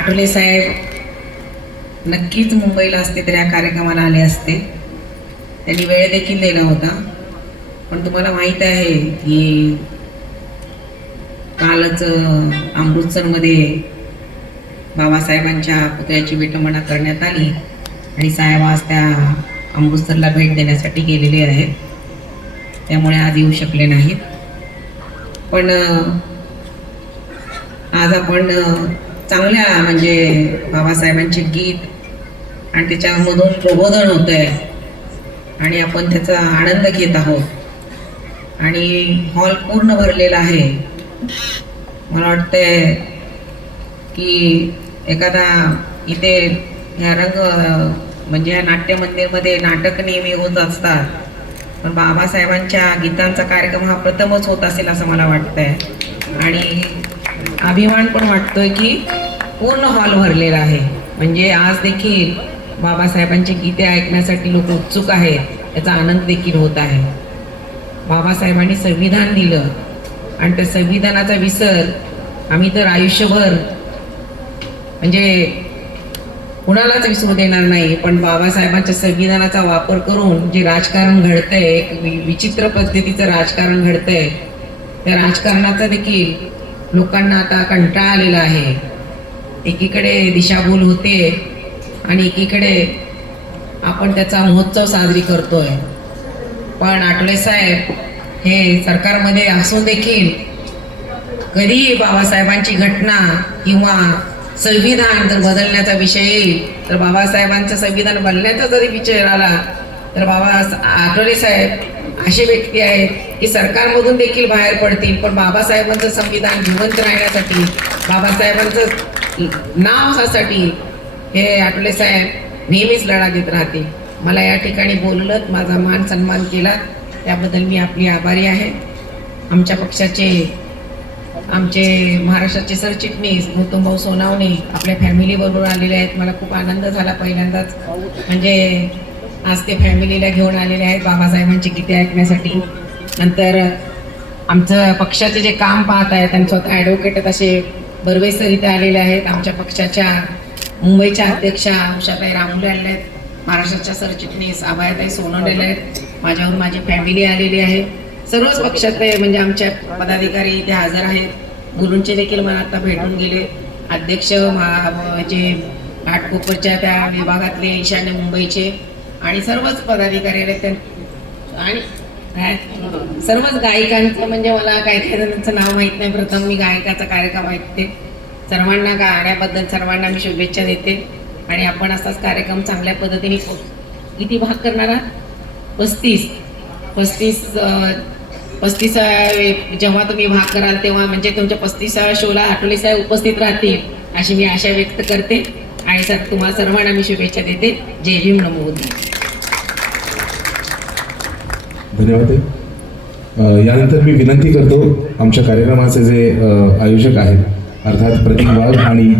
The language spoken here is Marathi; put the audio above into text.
आठवले साहेब. नक्कीच मुंबईला असते तर या कार्यक्रमाला आले असते. त्यांनी वेळ देखील दिला होता. पण तुम्हाला माहीत आहे की कालच अमृतसरमध्ये बाबासाहेबांच्या पुतळ्याची विटंबना करण्यात आली. आणि साहेब आज त्या अमृतसरला भेट देण्यासाठी गेलेले आहेत. त्यामुळे आज येऊ शकले नाहीत. पण आज आपण चांगल्या म्हणजे बाबासाहेबांचे गीत आणि त्याच्यामधून प्रबोधन होतं आहे आणि आपण त्याचा आनंद घेत आहोत. आणि हॉल पूर्ण भरलेला आहे. मला वाटतंय की एखादा इथे ह्या रंग म्हणजे ह्या नाट्य मंदिरमध्ये नाटक नेहमी होत असतात. पण बाबासाहेबांच्या गीतांचा कार्यक्रम हा प्रथमच होत असेल असं मला वाटतंय. आणि अभिमान पण वाटतोय की पूर्ण हॉल भरलेला आहे. म्हणजे आज देखील बाबासाहेबांची गीते ऐकण्यासाठी लोक उत्सुक आहेत. याचा आनंद देखील होत आहे. बाबासाहेबांनी संविधान दिलं. आणि त्या संविधानाचा विसर आम्ही तर आयुष्यभर म्हणजे कुणालाच विसरू देणार नाही. पण बाबासाहेबांच्या संविधानाचा वापर करून जे राजकारण घडतंय एक वि- विचित्र पद्धतीचं राजकारण घडतंय. त्या राजकारणाचा देखील लोकांना आता कंटाळा आलेला आहे. एकीकडे दिशाभूल होते आणि एकीकडे आपण त्याचा महोत्सव साजरी करतोय. पण आठवले साहेब हे सरकारमध्ये असून देखील कधी बाबासाहेबांची घटना किंवा संविधान जर बदलण्याचा विषय येईल तर बाबासाहेबांचं संविधान बदलण्याचा जरी विचार आला तर बाबा आठवले साहेब असे व्यक्ती आहेत की सरकारमधून देखील बाहेर पडतील. पण बाबासाहेबांचं संविधान जिवंत राहण्यासाठी बाबासाहेबांचं नावासाठी हे आठवले साहेब नेहमीच लढा देत राहते. मला या ठिकाणी बोललं माझा मान सन्मान केला. त्याबद्दल मी आपली आभारी आहे. आमच्या पक्षाचे आमचे महाराष्ट्राचे सरचिटणीस गौतम भाऊ सोनावणे आपल्या फॅमिलीबरोबर आलेले आहेत. मला खूप आनंद झाला पहिल्यांदाच. म्हणजे आज ते फॅमिलीला घेऊन आलेले आहेत. बाबासाहेबांची गीते ऐकण्यासाठी. नंतर आमचं पक्षाचे जे काम पाहत आहेत आणि स्वतः ॲडव्होकेट असे बर्वे सर इथे आलेले आहेत. आमच्या पक्षाच्या मुंबईच्या अध्यक्षा उषाताई रामुले आलेल्या आहेत. महाराष्ट्राच्या सरचिटणीस आबायाताई सोनवलेल्या आहेत. माझ्यावर माझी फॅमिली आलेली आहे. सर्वच पक्षातले म्हणजे आमच्या पदाधिकारी इथे हजर आहेत. गुरुंचे देखील मला आता भेटून गेले. अध्यक्ष महा जे घाटकोपरच्या त्या विभागातले ईशान्य मुंबईचे आणि सर्वच पदाधिकारी आहेत. त्यां- आणि सर्वच गायिकांचं म्हणजे मला काही काही जणांचं नाव माहीत नाही. प्रथम मी गायकाचा कार्यक्रम ऐकते. सर्वांना गाण्याबद्दल सर्वांना मी शुभेच्छा देते. आणि आपण असाच कार्यक्रम चांगल्या पद्धतीने किती भाग करणार आहात? पस्तीस. पस्तीस अं, जेव्हा तुम्ही भाग कराल तेव्हा म्हणजे तुमच्या पस्तीसाव्या शोला आठवले साहेब उपस्थित राहतील अशी मी आशा व्यक्त करते. आणि सर तुम्हाला सर्वांना मी शुभेच्छा देते. जय भीम नमो धन्यवाद यानंतर मी विनंती करतो आमच्या कार्यक्रमाचे जे आयोजक आहेत अर्थात प्रतीक वाघ आणि